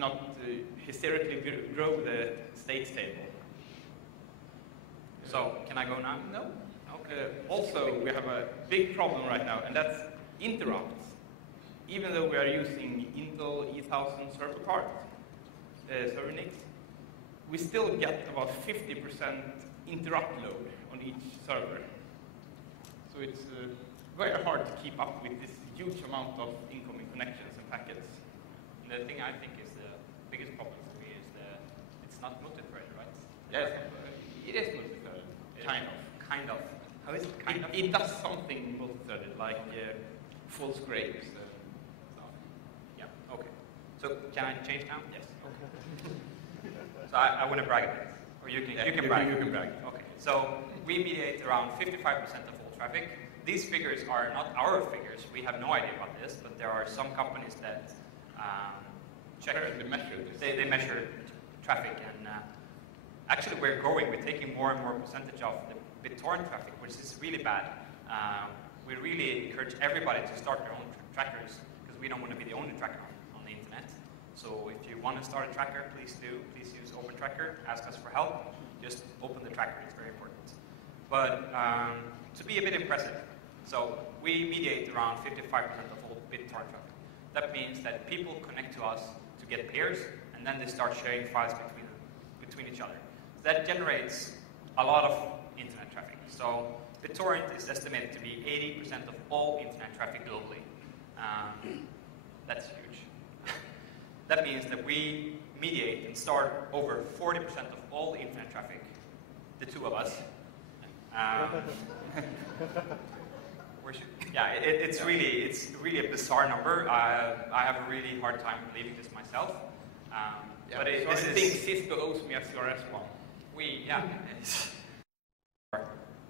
not hysterically grow the states table. So, can I go now? No. Okay. Also, we have a big problem right now, and that's interrupts. Even though we are using Intel E1000 server cards, server NICs, we still get about 50% interrupt load on each server. So it's very hard to keep up with this huge amount of incoming connections and packets. The thing I think is the biggest problem for me is it's not multi-threaded, right? Yes, it is multi-threaded, kind of. Kind of. How is it kind of? It does something multi-threaded, like full scrapes. Yeah, okay. So can I change now? Yes. So I want to brag a bit. Or you can brag. You can brag. Okay. So we mediate around 55% of all traffic. These figures are not our figures. We have no idea about this, but there are some companies that check. They measure this. They measure traffic, and actually we're growing. We're taking more and more percentage of the BitTorrent traffic, which is really bad. We really encourage everybody to start their own trackers, because we don't want to be the only tracker on the internet. So if you want to start a tracker, please do. Please use OpenTracker. Ask us for help. Just open the tracker. It's very important. But to be a bit impressive, so we mediate around 55% of all BitTorrent traffic. That means that people connect to us to get pairs, and then they start sharing files between each other. So that generates a lot of internet traffic. So BitTorrent is estimated to be 80% of all internet traffic globally. That's huge. That means that we mediate and start over 40% of all internet traffic, the two of us. It's really a bizarre number. I have a really hard time believing this myself. But I think Cisco owes me a CRS1.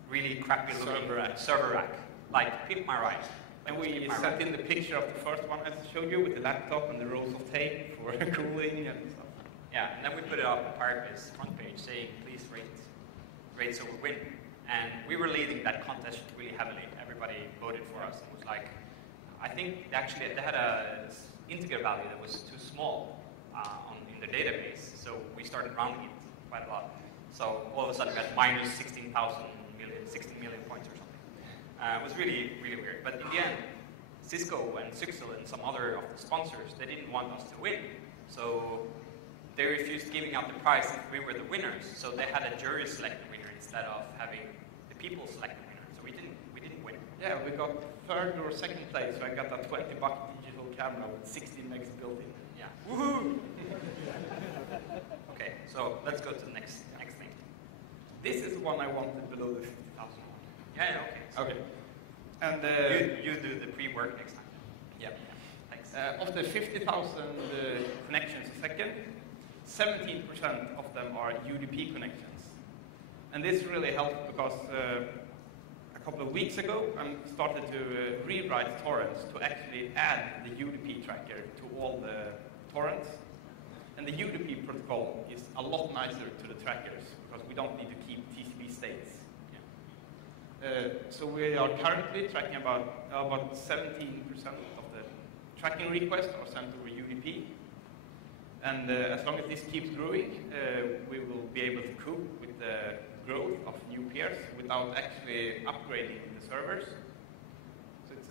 Really crappy looking server rack. Like, keep my right. And we sent in the picture of the first one, as I showed you, with the laptop and the rolls of tape for cooling and stuff. Yeah, and then we put it up on Pirate's front page saying, please rate so we win. And we were leading that contest really heavily. Everybody voted for us and was like, I think actually they had an integer value that was too small in the database, so we started rounding it quite a lot. So all of a sudden we had minus 16 million points or something. It was really, really weird. But in the end, Cisco and Syxel and some other of the sponsors, they didn't want us to win. So they refused giving out the prize if we were the winners. So they had a jury select the winner instead of having the people select the winner. So we didn't win. Yeah, we got third or second place. So I got a $20 digital camera with 16 megs built in. Yeah. Woohoo! Okay, so let's go to the next thing. This is the one I wanted below the 50,000 one. Yeah, okay. So okay. And you do the pre-work next time. Yeah. Thanks. Of the 50,000 connections a second, 17% of them are UDP connections. And this really helped because a couple of weeks ago, I started to rewrite torrents to actually add the UDP tracker to all the torrents. And the UDP protocol is a lot nicer to the trackers because we don't need to keep TCP states. So we are currently tracking about 17% of the tracking requests are sent over UDP. And as long as this keeps growing, we will be able to cope with the growth of new peers without actually upgrading the servers. So it's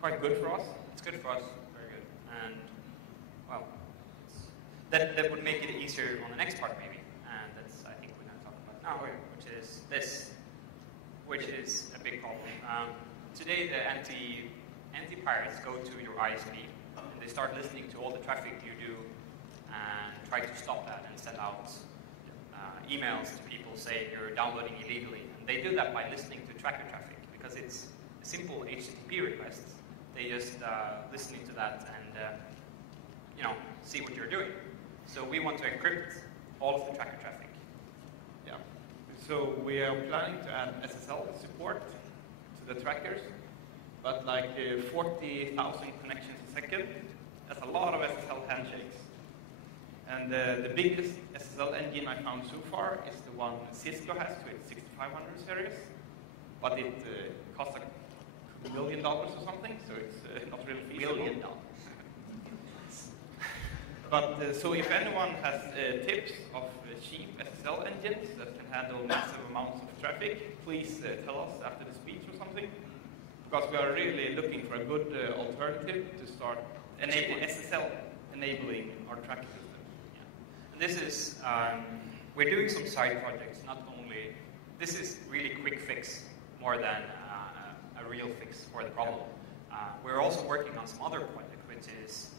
quite good for us. It's good for us, very good. And, well, that would make it easier on the next part, maybe. And that's, I think, we're going to talk about now, which is this, which is a big problem. Today, the anti-pirates go to your ISP, and they start listening to all the traffic you do and try to stop that and send out emails to people saying you're downloading illegally. And they do that by listening to tracker traffic because it's a simple HTTP request. They just listening to that and see what you're doing. So we want to encrypt all of the tracker traffic. Yeah. So we are planning to add SSL support to the trackers, but like 40,000 connections a second, that's a lot of SSL handshakes. And the biggest SSL engine I found so far is the one Cisco has to its 6500 series, but it costs $1 million or something, so it's not really feasible. $1 million. So if anyone has tips of cheap SSL engines that can handle massive amounts of traffic, please tell us after the speech or something. Because we are really looking for a good alternative to start SSL enabling our tracking system. Yeah. And this is, we're doing some side projects, not only, this is really quick fix more than a real fix for the problem. We're also working on some other project, which is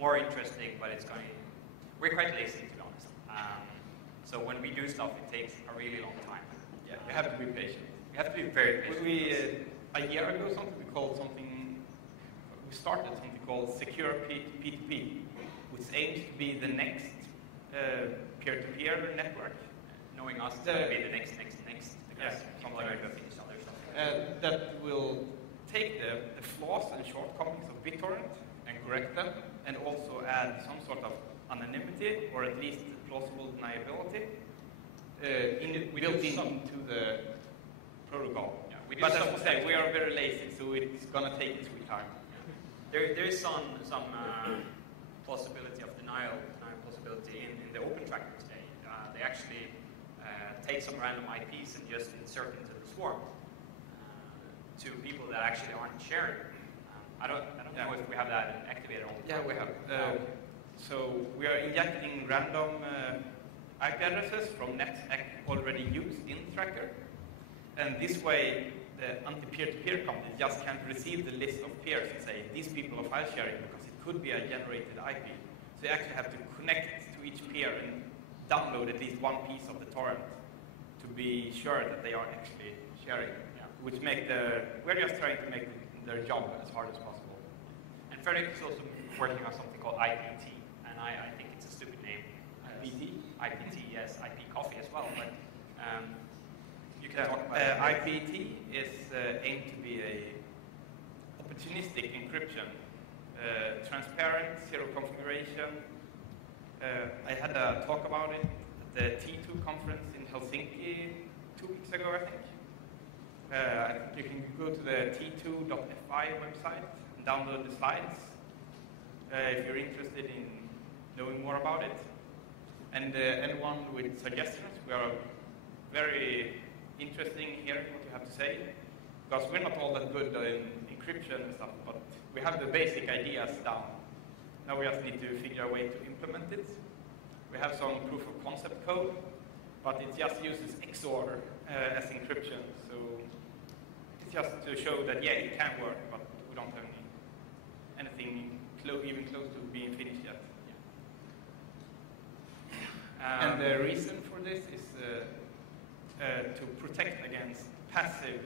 more interesting, but it's going, we're quite lazy to be honest. So when we do stuff, it takes a really long time. Yeah, we have to be patient. We have to be very patient. A year ago, we started something called Secure P2P, which aims to be the next peer-to-peer network. Knowing us, it's going to be the next, because people are going to finish other stuff. That will take the flaws and shortcomings of BitTorrent and correct them, and also add some sort of anonymity, or at least plausible deniability, built into the protocol. But as I say, we are very lazy, so it's going to take its sweet time. There is some possibility of denial possibility in the open tracker today. They actually take some random IPs and just insert into the swarm to people that actually aren't sharing. I don't know if we have that activated on. Yeah, we have. So we are injecting random IP addresses from nets already used in Tracker. And this way, the anti-peer-to-peer company just can't receive the list of peers and say, these people are file sharing, because it could be a generated IP. So you actually have to connect to each peer and download at least one piece of the torrent to be sure that they are actually sharing. Yeah. Which we're just trying to make their job as hard as possible. And Fredrik is also working on something called IPT, and I think it's a stupid name. IPT? IPT, yes, IP coffee as well, but you can talk about IPT is aimed to be a opportunistic encryption, transparent, zero configuration. I had a talk about it at the T2 conference in Helsinki 2 weeks ago, I think. You can go to the T2.fi website and download the slides if you're interested in knowing more about it. And anyone with suggestions, we are very interested in hearing what you have to say, because we're not all that good in encryption and stuff, but we have the basic ideas down. Now we just need to figure a way to implement it. We have some proof of concept code, but it just uses XOR as encryption, so it's just to show that, yeah, it can work, but we don't have anything even close to being finished yet. Yeah. And the reason for this is to protect against passive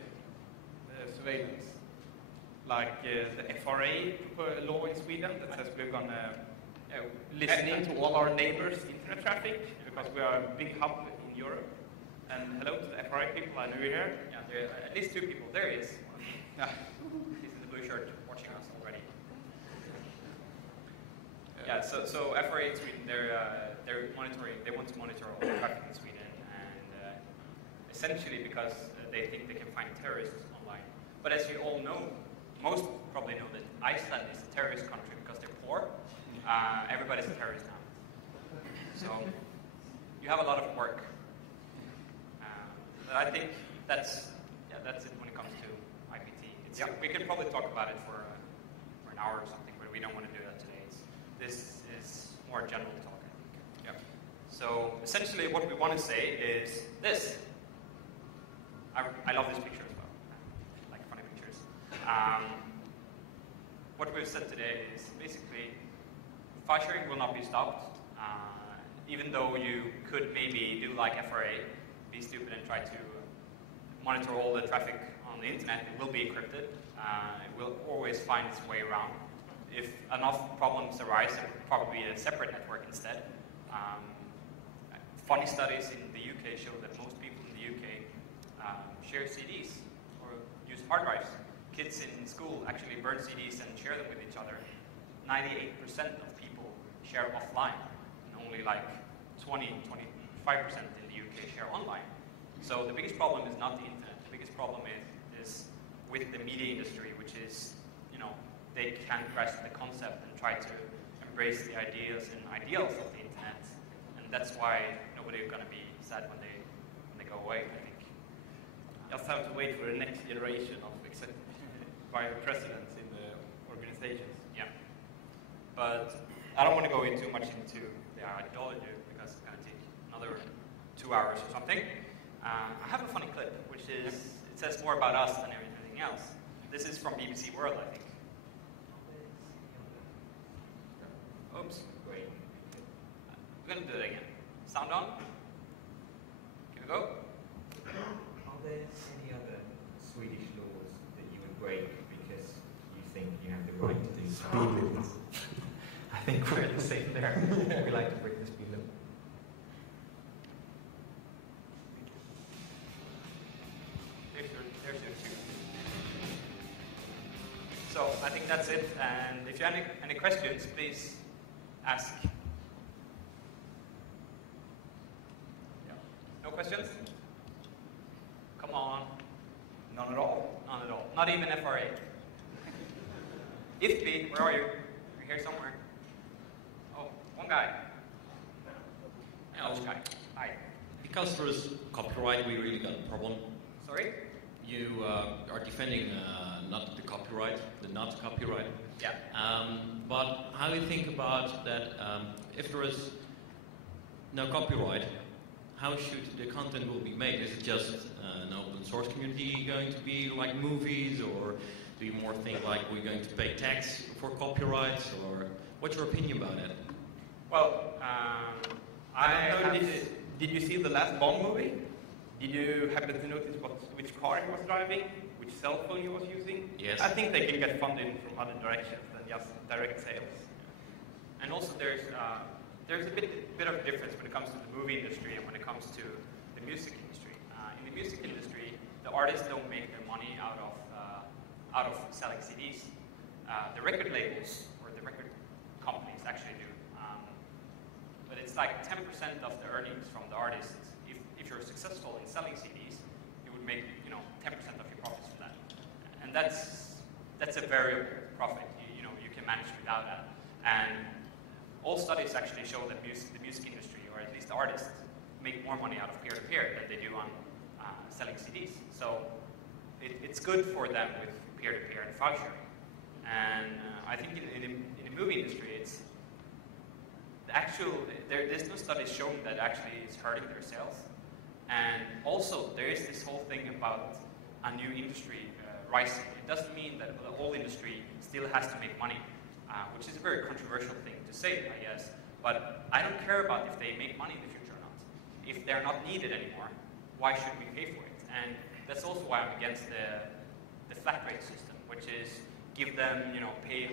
surveillance, like the FRA law in Sweden that says we're going to listen in to all our neighbors' internet traffic, because we are a big hub in Europe. And hello to the FRA people, I know you're here. Yeah, there are at least 2 people. There he is. Yeah. He's in the blue shirt watching us already. Yeah, so FRA in Sweden, they're monitoring, they want to monitor all the traffic in Sweden, and essentially because they think they can find terrorists online. But as you all know, most probably know that Iceland is a terrorist country because they're poor. Everybody's a terrorist now. So you have a lot of work. But I think that's it when it comes to IPT. We could probably talk about it for an hour or something, but we don't want to do that today. This is more general talk, I think. Yeah. So essentially what we want to say is this. I love this picture as well. I like funny pictures. What we've said today is basically file sharing will not be stopped. Even though you could maybe do like FRA, be stupid and try to monitor all the traffic on the internet, it will be encrypted. It will always find its way around. If enough problems arise, there will probably be a separate network instead. Funny studies in the UK show that most people in the UK share CDs or use hard drives. Kids in school actually burn CDs and share them with each other. 98% of people share offline, and only like 20-25% in the UK share online. So the biggest problem is not the internet. The biggest problem is with the media industry, which is, they can't grasp the concept and try to embrace the ideas and ideals of the internet, and that's why nobody is going to be sad when they go away, I think. Just have to wait for the next generation of vice presidents in the organizations. Yeah. But I don't want to go in too much into the ideology because it's going to take another 2 hours or something. I have a funny clip, which is, it says more about us than everything else. This is from BBC World, I think. Oops. Great. We're going to do it again. Sound on? Can we go? Are there any other Swedish laws that you would break because you think you have the right to do so? Speed limits. I think we're the same there. We like to break the speed limit. There's your cue. So I think that's it. And if you have any questions, please ask. Yeah. No questions? Come on. None at all. None at all. Not even FRA. IFB, where are you? You're here somewhere. Oh, one guy. Which guy? Hi. Because there is copyright, we really got a problem. Sorry? You are defending not the copyright, the not copyright. Yeah. But how do you think about that? If there is no copyright, how should the content will be made? Is it just an open source community going to be like movies, or do you more think like we're going to pay tax for copyrights, or what's your opinion about it? Well, I don't know, did you see the last Bond movie? Did you happen to notice which car he was driving, which cell phone he was using? Yes. I think they can get funding from other directions than just direct sales. And also there's a bit of a difference when it comes to the movie industry and when it comes to the music industry. In the music industry, the artists don't make their money out of selling CDs. The record labels or the record companies actually do. But it's like 10% of the earnings from the artists. If you're successful in selling CDs, you would make 10% of your profits from that. And that's a variable profit. You can manage without that. And all studies actually show that the music industry, or at least the artists, make more money out of peer-to-peer than they do on selling CDs. So it's good for them with peer-to-peer and file sharing. And I think in the movie industry, there's no studies showing that actually it's hurting their sales. And also, there is this whole thing about a new industry rising. It doesn't mean that the whole industry still has to make money, which is a very controversial thing to say, I guess. But I don't care about if they make money in the future or not. If they're not needed anymore, why should we pay for it? And that's also why I'm against the flat rate system, which is give them, pay $20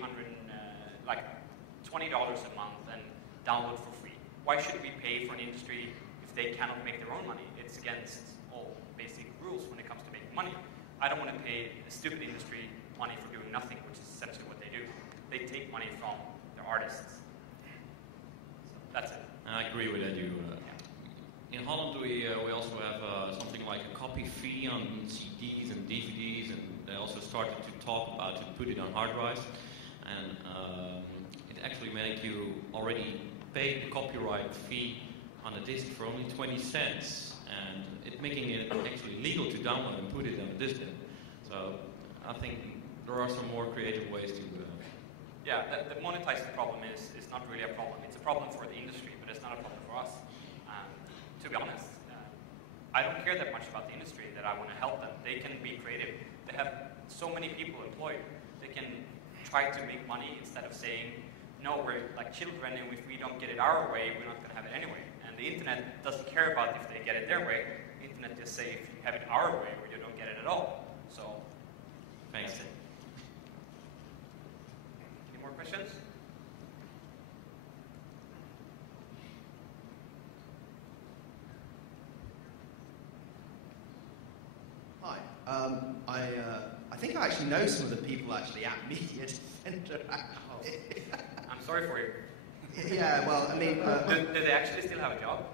a month and download for free. Why should we pay for an industry if they cannot make their own money? It's against all basic rules when it comes to making money. I don't want to pay a stupid industry money for doing nothing, which is essentially what they do. They take money from their artists. So that's it. I agree with that. In Holland, we also have something like a copy fee on CDs and DVDs, and they also started to talk about to put it on hard drives. And it actually made you already pay the copyright fee on a disc for only 20 cents, and it making it actually legal to download and put it on a disc. So I think there are some more creative ways to. Yeah, the monetizing problem is not really a problem. It's a problem for the industry, but it's not a problem for us. To be honest, I don't care that much about the industry. That I want to help them. They can be creative. They have so many people employed. They can try to make money instead of saying, no, we're like children, and if we don't get it our way, we're not going to have it anyway. And the internet doesn't care about if they get it their way. The internet just say if you have it our way, or you don't get it at all. So, Thanks. Any more questions? Hi. I think I actually know some of the people actually at Media Center. I'm sorry for you. Yeah, well, I mean... do they actually still have a job?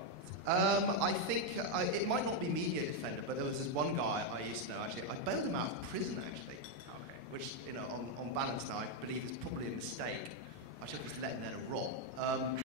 I think it might not be Media Defender, but there was this one guy I used to know, actually. I bailed him out of prison, actually. Okay. Which, on balance now, I believe is probably a mistake. I should just let them rot.